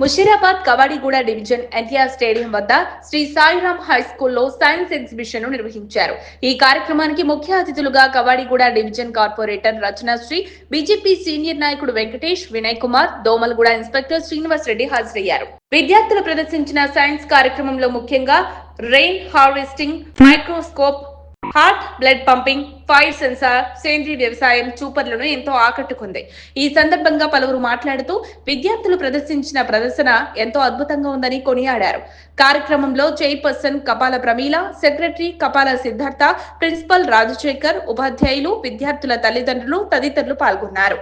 Musheerabad Kavadiguda division NTR stadium వద్ద Sri Sairam high స్కూల్లో science exhibition ను నిర్వహించారు. ఈ కార్యక్రమానికి ముఖ్య అతిథులుగా Kavadiguda division corporator Rachanasri, BJP senior నాయకుడు వెంకటేష్, వినయ్ కుమార్, దోమల్గూడ ఇన్స్పెక్టర్ శ్రీనివాస్ రెడ్డి హాజరయ్యారు. విద్యార్థులు ప్రదర్శించిన సైన్స్ కార్యక్రమంలో ముఖ్యంగా rain harvesting, microscope, heart blood pumping, fire sensor, సేంద్రీయ వ్యవసాయం చూపర్లను ఎంతో ఆకట్టుకుంది. ఈ సందర్భంగా పలువురు మాట్లాడుతూ విద్యార్థులు ప్రదర్శించిన ప్రదర్శన ఎంతో అద్భుతంగా ఉందని కొనియాడారు. కార్యక్రమంలో చైర్పర్సన్ కపాల ప్రమీల, సెక్రటరీ కపాల సిద్ధార్థ, ప్రిన్సిపల్ రాజశేఖర్, ఉపాధ్యాయులు, విద్యార్థుల తల్లిదండ్రులు తదితరులు పాల్గొన్నారు.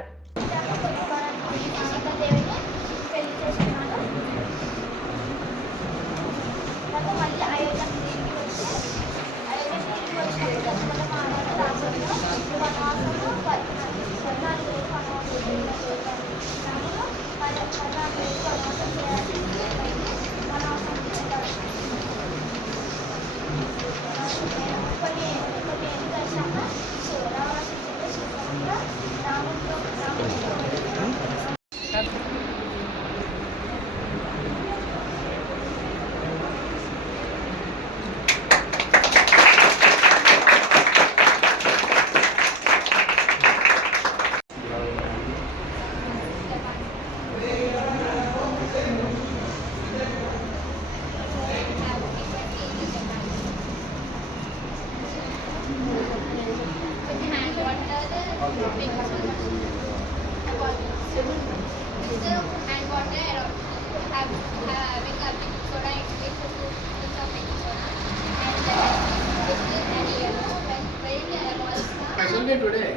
Today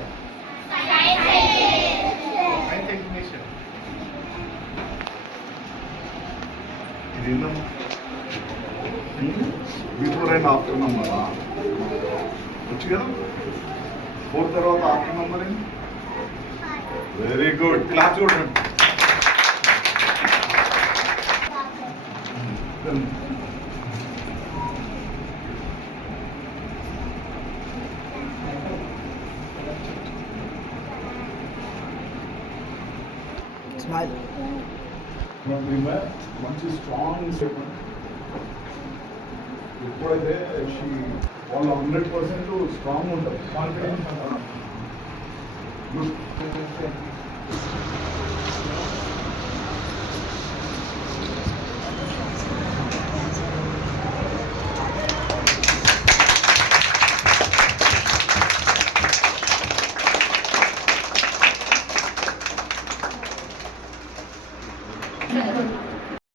science exhibition. Before and after number. Which you get? Fourth or after numbering? Very good. Class children. Smile. Remember, once you strong statement. ఎప్పుడైతే వాళ్ళు 100% స్ట్రాంగ్ ఉంటారు, కాన్ఫిడెన్స్. గుడ్.